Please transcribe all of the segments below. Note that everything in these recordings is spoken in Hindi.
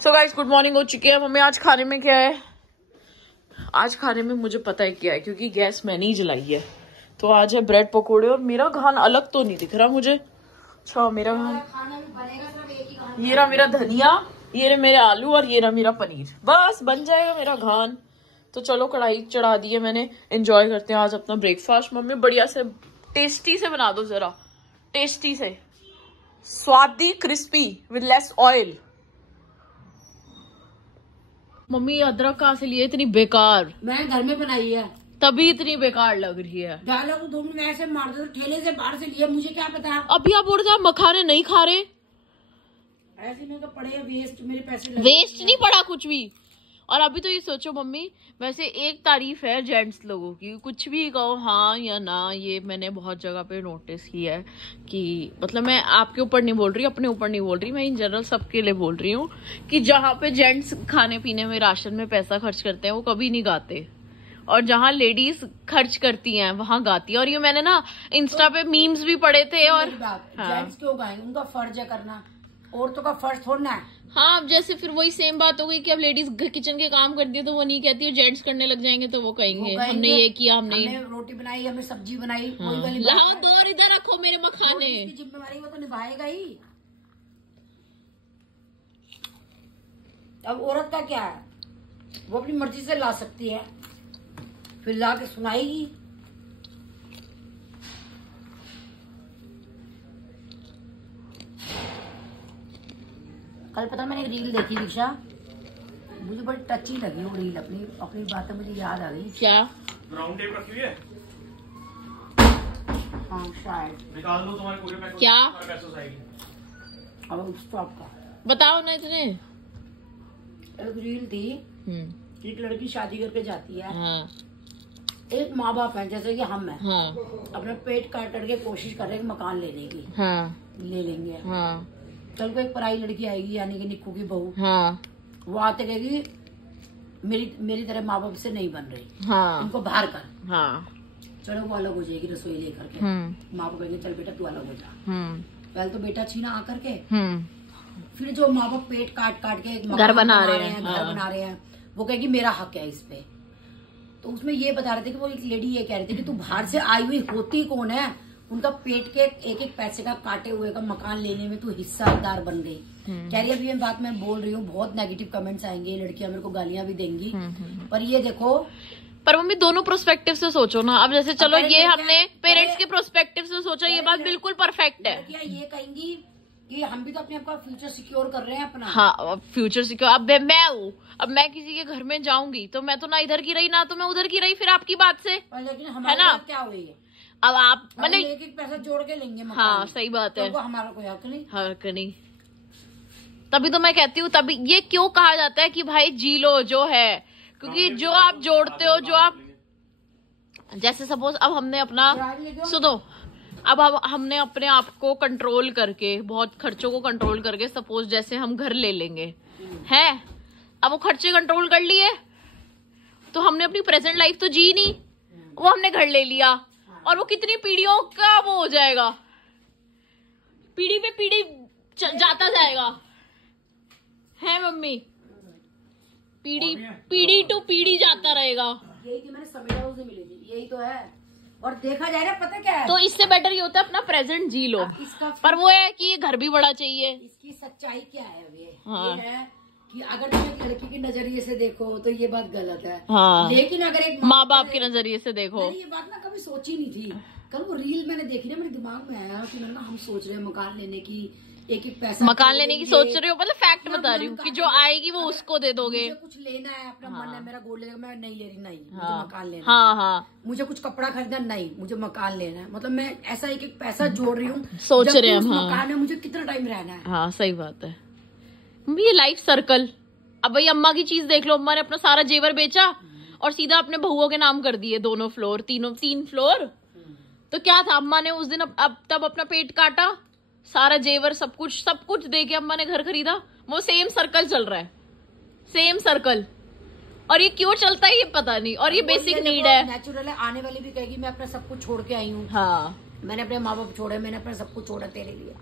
सो गाइस गुड मॉर्निंग हो चुकी है। मम्मी आज खाने में क्या है? आज खाने में मुझे पता है क्या है, क्योंकि गैस मैंने ही जलाई है। तो आज है ब्रेड पकोड़े और मेरा घान अलग तो नहीं दिख रहा मुझे। अच्छा मेरा घान ये रहा, मेरा धनिया, ये रहे मेरे आलू और ये रहा मेरा पनीर। बस बन जाएगा मेरा घान। तो चलो कढ़ाई चढ़ा दी है मैंने। एंजॉय करते हैं आज अपना ब्रेकफास्ट। मम्मी बढ़िया से टेस्टी से बना दो जरा, टेस्टी से, स्वादी, crispy, with less oil. Mummy अदरक कहाँ से लिए? इतनी बेकार मैंने घर में बनाई है, तभी इतनी बेकार लग रही है। डालो तो तुमने ऐसे मार दो, ठेले से बाहर से लिया, मुझे क्या पता। अभी आप बोल रहे आप मखाने नहीं खा रहे? ऐसे में तो पड़े वेस्ट, मेरे पैसे वेस्ट नहीं पड़ा कुछ भी। और अभी तो ये सोचो मम्मी, वैसे एक तारीफ है जेंट्स लोगों की, कुछ भी कहो हाँ या ना, ये मैंने बहुत जगह पे नोटिस किया है कि मतलब मैं आपके ऊपर नहीं बोल रही, अपने ऊपर नहीं बोल रही, मैं इन जनरल सबके लिए बोल रही हूँ कि जहाँ पे जेंट्स खाने पीने में, राशन में पैसा खर्च करते हैं वो कभी नहीं गाते, और जहाँ लेडीज खर्च करती हैं वहां गाती है। और ये मैंने ना इंस्टा पे मीम्स भी पढ़े थे। और जेंट्स क्यों गाएंगे? उनका फर्ज है करना, औरतों का फर्ज थोड़ा है। हाँ, जैसे फिर वही सेम बात हो गई कि अब लेडीज किचन के काम करती है तो वो नहीं कहती है, जेंट्स करने लग जाएंगे तो वो कहेंगे हमने ये किया, हमने रोटी बनाई, हमने सब्जी बनाई। हाँ। कोई वाली लाओ दो और इधर रखो मेरे मखाने। जिम्मेवारी वो तो निभाएगा ही। अब औरत का क्या है, वो अपनी मर्जी से ला सकती है, फिर ला के सुनाएगी। कल पता मैंने एक रील देखी दीक्षा, मुझे बड़ी टची लगी वो रील। अपनी बातें मुझे याद आ गई। क्या ब्राउन टेप रखी हुई है? हाँ शायद निकाल दो, तुम्हारे पूरे पैसे क्या अब स्टॉप का बताओ ना। इतने एक रील थी, एक लड़की शादी करके जाती है। हाँ। एक माँ बाप है जैसे कि हम हैं, हाँ। अपना पेट काट करके कोशिश कर रहे हैं मकान लेने की। हाँ। ले लेंगे। हाँ। कल को एक पराई लड़की आएगी, यानी कि निक्कू की बहू। हाँ। वो आते कहेगी मेरी तरह माँ बाप से नहीं बन रही। हाँ। उनको बाहर कर। हाँ। चलो वो अलग हो जाएगी रसोई लेकर के। माँ बाप कहेंगे चल बेटा तू अलग हो जा। पहले तो बेटा छीना आकर के, फिर जो माँ बाप पेट काट काट के घर बना रहे हैं, घर बना रहे हैं, वो कहेगी मेरा हक है इस पे। तो उसमें ये बता रहे थे कि वो एक लेडी ये कह रही थी कि तू बाहर से आई हुई होती कौन है, उनका पेट के एक एक पैसे का काटे हुए का मकान लेने में तू हिस्सेदार बन गई। कह रही है अभी ये बात मैं बोल रही हूँ, बहुत नेगेटिव कमेंट्स आएंगे, लड़कियां मेरे को गालियां भी देंगी, पर ये देखो। पर मम्मी दोनों प्रोस्पेक्टिव से सोचो ना। अब जैसे चलो ये हमने पेरेंट्स के प्रोस्पेक्टिव से सोचा, ये बात बिल्कुल परफेक्ट है। ये कहेंगी कि हम भी तो अपने आपका फ्यूचर सिक्योर कर रहे हैं अपना। हाँ फ्यूचर सिक्योर। अब मैं हूँ, अब मैं किसी के घर में जाऊंगी तो मैं तो ना इधर की रही ना तो मैं उधर की रही, फिर आपकी बात से, लेकिन है ना? क्या हुई है अब आप मैंने एक एक पैसा जोड़ के लेंगे मकान। हाँ सही बात है, तो हमारा कोई हक नहीं। हक नहीं। तभी तो मैं कहती हूँ, तभी ये क्यों कहा जाता है कि भाई जी लो जो है, क्योंकि जो आप जोड़ते हो, जो आप जैसे सपोज अब हमने अपना सुनो, अब हमने अपने आप को कंट्रोल करके, बहुत खर्चों को कंट्रोल करके, सपोज जैसे हम घर ले लेंगे है, अब वो खर्चे कंट्रोल कर लिए तो हमने अपनी प्रेजेंट लाइफ तो जी नहीं, वो हमने घर ले लिया और वो कितनी पीढ़ियों का वो हो जाएगा, पीढ़ी पे पीढ़ी जाता जाएगा, है मम्मी? पीढ़ी टू पीढ़ी जाता रहेगा। यही थी मैंने समीरा से मिली थी, यही तो है। और देखा जाए ना, पता क्या है, तो इससे बेटर ये होता है अपना प्रेजेंट जी लो। पर वो है कि घर भी बड़ा चाहिए। इसकी सच्चाई क्या है अब ये? हाँ। ये है कि अगर तुम एक लड़की के नजरिए से देखो तो ये बात गलत है। हाँ। लेकिन अगर एक माँ बाप के नजरिए से देखो, ये बात ना कभी सोची नहीं थी। कल वो रील मैंने देखी ना, मेरे दिमाग में आया कि मैंने हम सोच रहे हैं मकान लेने की, एक एक पैसा मकान लेने की सोच रहे हो, मतलब फैक्ट बता रही हूँ कि जो आएगी वो उसको दे दोगे। मुझे कुछ लेना है, अपना मन है, मेरा गोल्ड लेगा, मैं नहीं ले रही, नहीं मुझे मकान लेना। हाँ हाँ। मुझे कुछ कपड़ा खरीदना, नहीं मुझे मकान लेना है। मतलब मैं ऐसा एक एक पैसा जोड़ रही हूँ, सोच रहे हैं मकान है, मुझे कितना टाइम रहना है। हाँ सही बात है। ये लाइफ सर्कल। अब भाई अम्मा की चीज देख लो, अम्मा ने अपना सारा जेवर बेचा और सीधा अपने बहुओं के नाम कर दिए, दोनों फ्लोर, तीन फ्लोर। तो क्या था, अम्मा ने उस दिन तब अपना पेट काटा, सारा जेवर सब कुछ दे के अम्मा ने घर खरीदा। वो सेम सर्कल चल रहा है, सेम सर्कल। और ये क्यों चलता है ये पता नहीं, और ये बेसिक नीड है, नेचुरल है। आने वाली भी कहेगी मैं अपना सब कुछ छोड़ के आई हूँ। हाँ। मैंने अपने माँ बाप छोड़े, मैंने अपना सब कुछ छोड़ा तेरे लिए,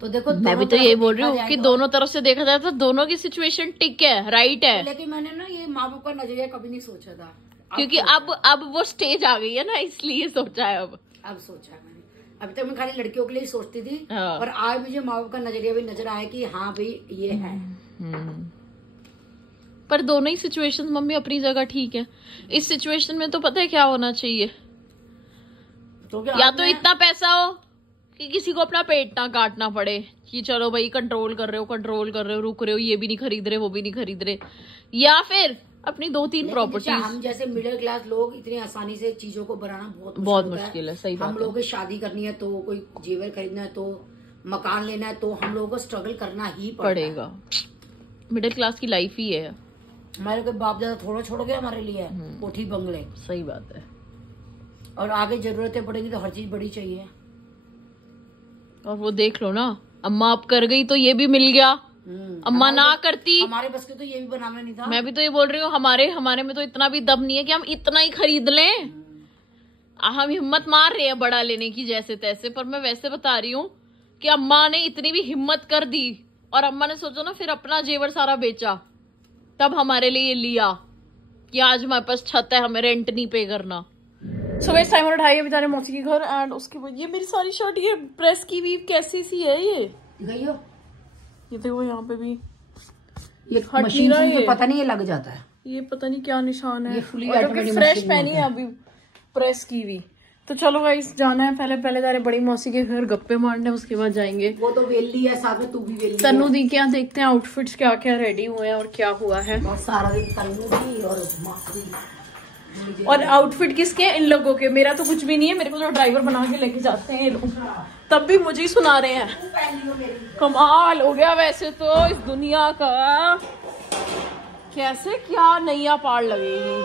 तो देखो मैं भी तो यही बोल रही हूँ कि दोनों तरफ से देखा जाए तो दोनों की सिचुएशन टिक है, राइट है। लेकिन मैंने ना ये माँ बाप का नजरिया कभी नहीं सोचा था, क्योंकि अब वो स्टेज आ गई है ना, इसलिए सोचा है अब सोचा है मैंने। अभी तक मैं खाली लड़कियों के लिए ही सोचती थी, हाँ। और आज मुझे माँ बाप का नजरिया भी नजर आया कि हाँ भाई ये है। पर दोनों ही सिचुएशन मम्मी अपनी जगह ठीक है। इस सिचुएशन में तो पता है क्या होना चाहिए, तो या तो इतना पैसा हो कि किसी को अपना पेट ना काटना पड़े कि चलो भाई कंट्रोल कर रहे हो, रुक रहे हो, ये भी नहीं खरीद रहे, वो भी नहीं खरीद रहे, या फिर अपनी 2-3 प्रॉपर्टी। हम जैसे मिडिल क्लास लोग इतनी आसानी से चीजों को बनाना बहुत मुश्किल है। सही बात हम लोगों को शादी करनी है तो कोई जेवर खरीदना है तो मकान लेना है तो हम लोगों को स्ट्रगल करना ही पड़ेगा। मिडिल क्लास की लाइफ ही है। हमारे कोई बाप ज्यादा थोड़ा छोड़ गया हमारे लिए कोठी बंगले। सही बात है। और आगे जरूरतें पड़ेगी तो हर चीज बड़ी चाहिए। और वो देख लो ना, अम्मा अब कर गई तो ये भी मिल गया, अम्मा ना करती हमारे बस के तो ये भी बनाना नहीं था। मैं भी तो ये बोल रही हूँ, हमारे में तो इतना भी दम नहीं है कि हम इतना ही खरीद लें। हम हिम्मत मार रहे हैं बड़ा लेने की जैसे तैसे, पर मैं वैसे बता रही हूँ कि अम्मा ने इतनी भी हिम्मत कर दी, और अम्मा ने सोचो ना फिर अपना जेवर सारा बेचा, तब हमारे लिए लिया कि आज हमारे पास छत है, हमें रेंट नहीं पे करना। सो गाइस टाइम उठाई अभी जाने मौसी के घर, एंड उसके बाद ये मेरी सारी शर्ट ये प्रेस की हुई कैसी सी है ये देखो यहाँ पे भी ये मशीन से पता नहीं ये लग जाता है, ये पता नहीं क्या निशान है, ये फ्रेश पहनी है अभी प्रेस की हुई। तो चलो गाइस जाना है, पहले जा रहे बड़ी मौसी के घर गप्पे मारने, उसके बाद जाएंगे। वो तो वेली है, साथ में तू भी वेली है। तन्नू दी के यहाँ देखते हैं आउटफिट्स क्या क्या रेडी हुए हैं और क्या हुआ है। और सारा दिन तन्नू भी और मौसी। और आउटफिट किसके हैं? इन लोगों के। मेरा तो कुछ भी नहीं है, मेरे को तो ड्राइवर बना के लेके जाते हैं ये लोग, तब भी मुझे ही सुना रहे हैं। कमाल हो गया वैसे तो इस दुनिया का, कैसे क्या नैया पार लगेगी।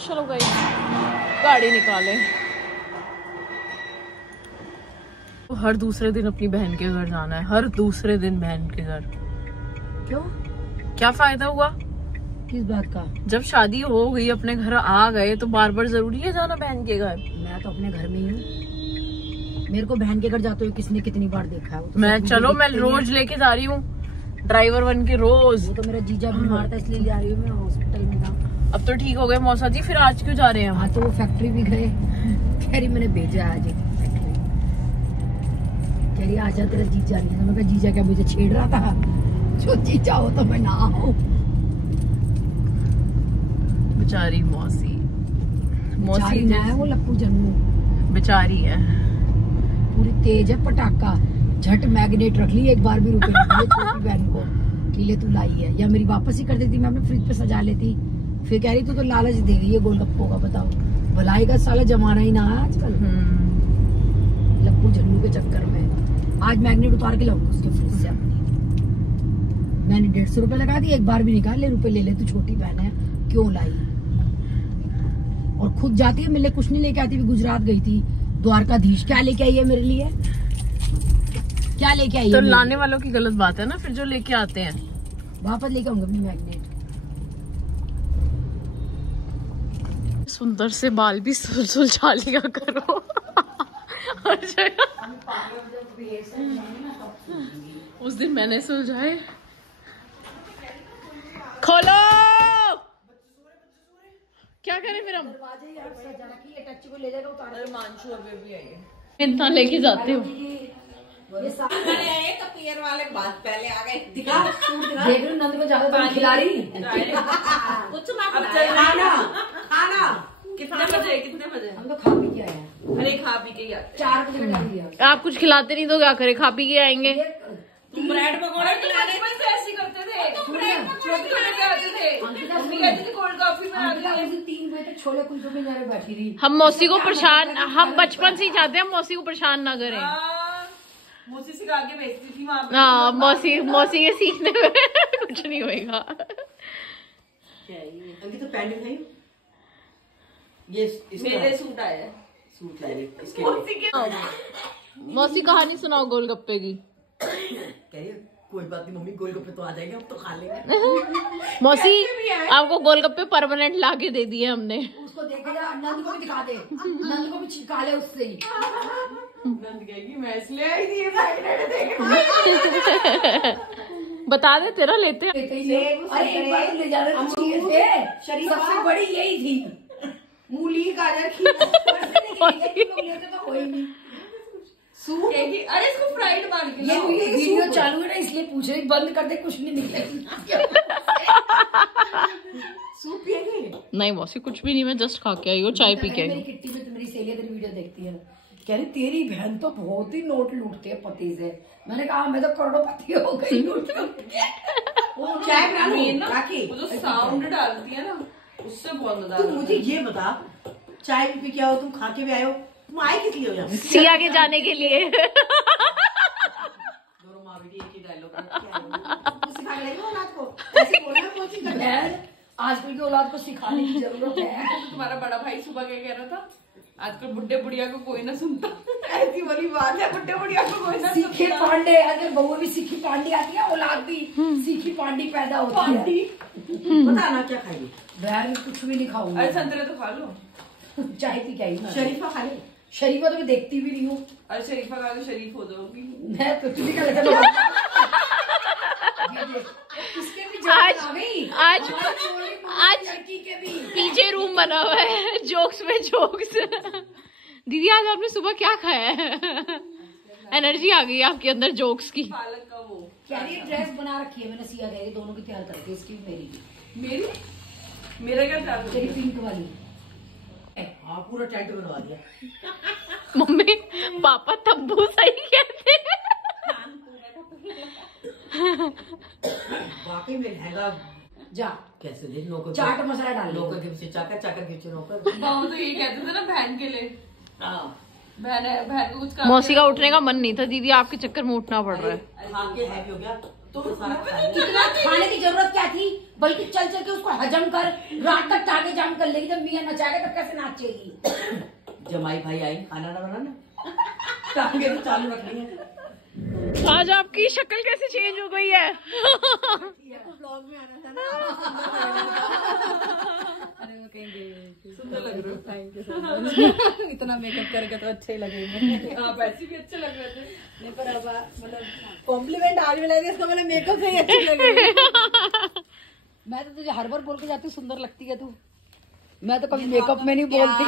चलो गाइस गाड़ी निकाले। हर दूसरे दिन अपनी बहन के घर जाना है, हर दूसरे दिन बहन के घर। क्यों? क्या फायदा हुआ किस बात का? जब शादी हो गई अपने घर आ गए तो बार बार जरूरी है जाना बहन के घर। मैं तो अपने घर में ही हूँ, मेरे को बहन के घर जाते हुए किसने कितनी बार देखा है? तो मैं रोज लेके जा रही हूँ ड्राइवर बन के रोज। वो तो मेरा जीजा बीमार था इसलिए जा रही हूँ, मैं हॉस्पिटल में था। अब तो ठीक हो गए मौसा जी, फिर आज क्यों जा रहे हैं? हाँ तो वो फैक्ट्री भी गए, कह रही मैंने भेजा आज फैक्ट्री, कह रही आजा तेरा जीजा नहीं है। मैं कहा जीजा क्या मुझे छेड़ रहा था? जो जीजा हो तो मैं ना हूँ। बेचारी मौसी ना है वो लप्पू जन्नू, बेचारी है, पूरी तेज है पटाखा। झट मैग्नेट रख ली, एक बार भी रुके नहीं छोटी बहन को कि ले तू लाई है, या मेरी वापस ही कर देती, मैं अपने फ्रिज पे सजा लेती। फिर कह रही तू तो लालच दे रही है गोलगप्पों का, बताओ भलाई का साला जमाना ही ना है आजकल। लप्पू जन्नू के चक्कर में आज मैग्नेट उतार के लाऊंगा उसके फ्रिज से अपनी। मैंने 150 रुपए लगा दिए, एक बार भी निकाल ले, रुपए ले ले, तू छोटी बहन है क्यों लाई। और खुद जाती है मिलने, कुछ नहीं लेके आती। भी गुजरात गई थी, द्वारकाधीश क्या लेके आई है मेरे लिए? क्या लेके आई है? तो लाने वालों की गलत बात है ना, फिर जो लेके आते हैं वापस लेके आऊंगा अपनी मैग्नेट। सुंदर से बाल भी सुलझा लिया करो। उस दिन मैंने सुलझाए। खोलो, क्या करें फिर हम? मानसू अभी भी आई है, इतना लेके जाते हो। पियर वाले बात पहले आ गए। दिखा देख रही नंद को ज्यादा खिला रही कुछ खाना कितने बजे हम तो खा पी के आए हैं। अरे खा पी के ही आते 4 बजे में दिया। आप कुछ खिलाते नहीं तो क्या करे, खा पी के आएंगे। तुम ब्रेड पकौड़े बचपन से ऐसे करते थे, तुम ब्रेड पकौड़े खिलाते आते थे, मम्मी कहती थी कोल्ड कॉफी में आती है। 3 बजे तक छोले कुलचे में जाने बैठी रही। हम मौसी को परेशान, हम बचपन से ही चाहते हैं मौसी को परेशान ना करें। मौसी सिखा के भेजती थी वहाँ। हाँ मौसी के सीखने में कुछ नहीं होएगा। अभी तो पहले नहीं ये मेरे सूट आया है, सूट लाए इसके लिए। मौसी कहानी सुनाओ गोलगप्पे की। कोई बात नहीं मम्मी, गोलगप्पे तो आ जाएंगे, अब तो खा लेंगे। मौसी आपको गोलगप्पे परमानेंट ला के दे दिए हमने। उसको देखे जा, नंद को भी दिखा दे, नंद को भी छिका ले उससे ही। नंद कहेगी मैं इसलिए आई थी मैग्नेट देखने। बता दे तेरा लेते हैं। अरे एक बार ले जा रहे थे, सबसे बड़ी यही थी, मूली गाजर खीरा तो कोई नहीं। अरे इसको फ्राइड मार के ये वीडियो चालू है ना, इसलिए पूछ रही, बंद कर दे, कुछ नहीं निकलेगा। सूप पिएंगे? नहीं मौसी कुछ भी नहीं, मैं जस्ट खा के आई हूँ, चाय पी के आई मेरी हूँ। किट्टी में तो मेरी सहेलियां तेरी वीडियो देखती है ना, कह रही तेरी बहन तो बहुत ही नोट लूटते है पति से। मैंने कहा मैं तो करोड़पति हो गई लूट वो चाय पिला लो, वो जो साउंड डालती है ना उससे बहुत मजा आता तुम है। मुझे ये बता, चाय भी पी के आओ, तुम खा के भी आयो, तुम आए किस लिए हो यहाँ? सिया के जाने के लिए। दोनों माँ बेटी एक ही डायलॉग सिखा के लाएंगे औलाद को, ऐसे बोलना कोचिंग करना है। आजकल की औलाद को सिखाने की जरूरत है। तुम्हारा बड़ा भाई सुबह क्या कह रहा था, आजकल बुड्ढे बुढ़िया को कोई ना सुनता। ऐसी वाली बात है, बुड्ढे बुढ़िया को कोई ना सीखी पांडे, अगर बहू भी सीखी पांडे आती है, औलाद भी सीखी पांडी पैदा होती है। पता ना क्या खाएगी? बहन कुछ भी नहीं खाऊंगी। अरे संतरे तो खा लो। चाय पी के आई हूँ। शरीफा खा ले। शरीफा तो मैं देखती भी नहीं हूँ। अरे शरीफा खा के शरीफ हो जाओगी। मैं कुछ भी कर लेता। इसके भी आज आ गई। आज आज लड़की के भी पीछे रूम बना हुआ है, जोक्स में जोक्स। दीदी आज आपने सुबह क्या खाया है? एनर्जी आ गई है आपके अंदर जोक्स की। पालक का वो कह रही है ड्रेस बना रखी है मैंने, सिया जाएगी दोनों की तैयार करके, इसकी भी मेरी भी। मेरी मेरा क्या चाल तेरी पिंक वाली। हाँ पूरा टेंट बनवा दिया। मम्मी पापा तब्बू सही कहते हैं। वाकई में लहंगा जा कैसे दे, नौकर चाट मसाला डाल लो। नौकर के चाकर, चाकर के नौकर। बाबू तो ये कहते थे ना बहन के लिए, हाँ बहन को कुछ काम मौसी का उठने का मन नहीं था, दीदी आपके चक्कर में उठना पड़ रहा है। खा के हैवी हो गया तो सारा खा लिया। इतना खाने की जरूरत क्या थी, बल्कि चल चल के उसको हजम कर, रात तक टाके जाम कर लेगी। जब मियाँ नचाएगा तब कैसे नाचेगी? जमाई भाई आई खाना ना बनाना, टांगे तो चालू रखनी है। आज आपकी शक्ल कैसे चेंज हो गई है? ब्लॉग में आना था ना। सुंदर लग रहे हो। Thank you so much. इतना मेकअप करके तो अच्छे ही लगेंगे। आप ऐसे भी अच्छे लग रहे थे। नहीं पर अब मतलब कॉम्प्लीमेंट आज भी लगे, इसका मतलब मेकअप से ही अच्छी लगेगी। मैं तो तुझे हर बार बोल के जाती हूँ सुंदर लगती है तू, मैं तो कभी मेकअप में नहीं बोलती।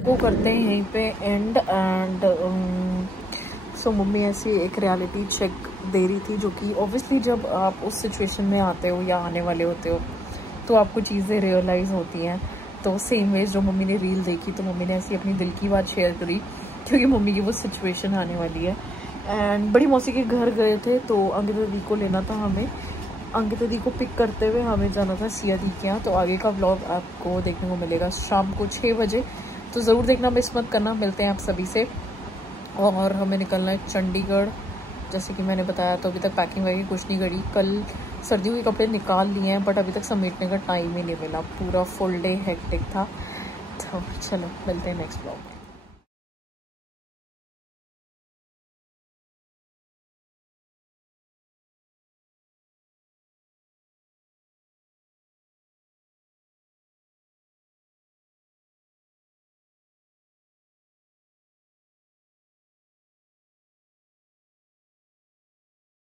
वो करते हैं यहीं पे एंड सो मम्मी ऐसी एक रियलिटी चेक दे रही थी, जो कि ऑब्वियसली जब आप उस सिचुएशन में आते हो या आने वाले होते हो तो आपको चीज़ें रियलाइज़ होती हैं। तो सेम वे जो मम्मी ने रील देखी तो मम्मी ने ऐसी अपनी दिल की बात शेयर करी, क्योंकि मम्मी की वो सिचुएशन आने वाली है। एंड बड़ी मौसी के घर गए थे तो अंकिता दी को लेना था हमें, अंकिता दी को पिक करते हुए हमें जाना था सिया दी के यहाँ। तो आगे का व्लॉग आपको देखने को मिलेगा शाम को 6 बजे, तो ज़रूर देखना, मिस मत करना। मिलते हैं आप सभी से। और हमें निकलना है चंडीगढ़, जैसे कि मैंने बताया। तो अभी तक पैकिंग वगैरह कुछ नहीं करी, कल सर्दियों के कपड़े निकाल लिए हैं बट अभी तक समेटने का टाइम ही नहीं मिला, पूरा फुल डे हेक्टिक था। तो चलो मिलते हैं नेक्स्ट व्लॉग।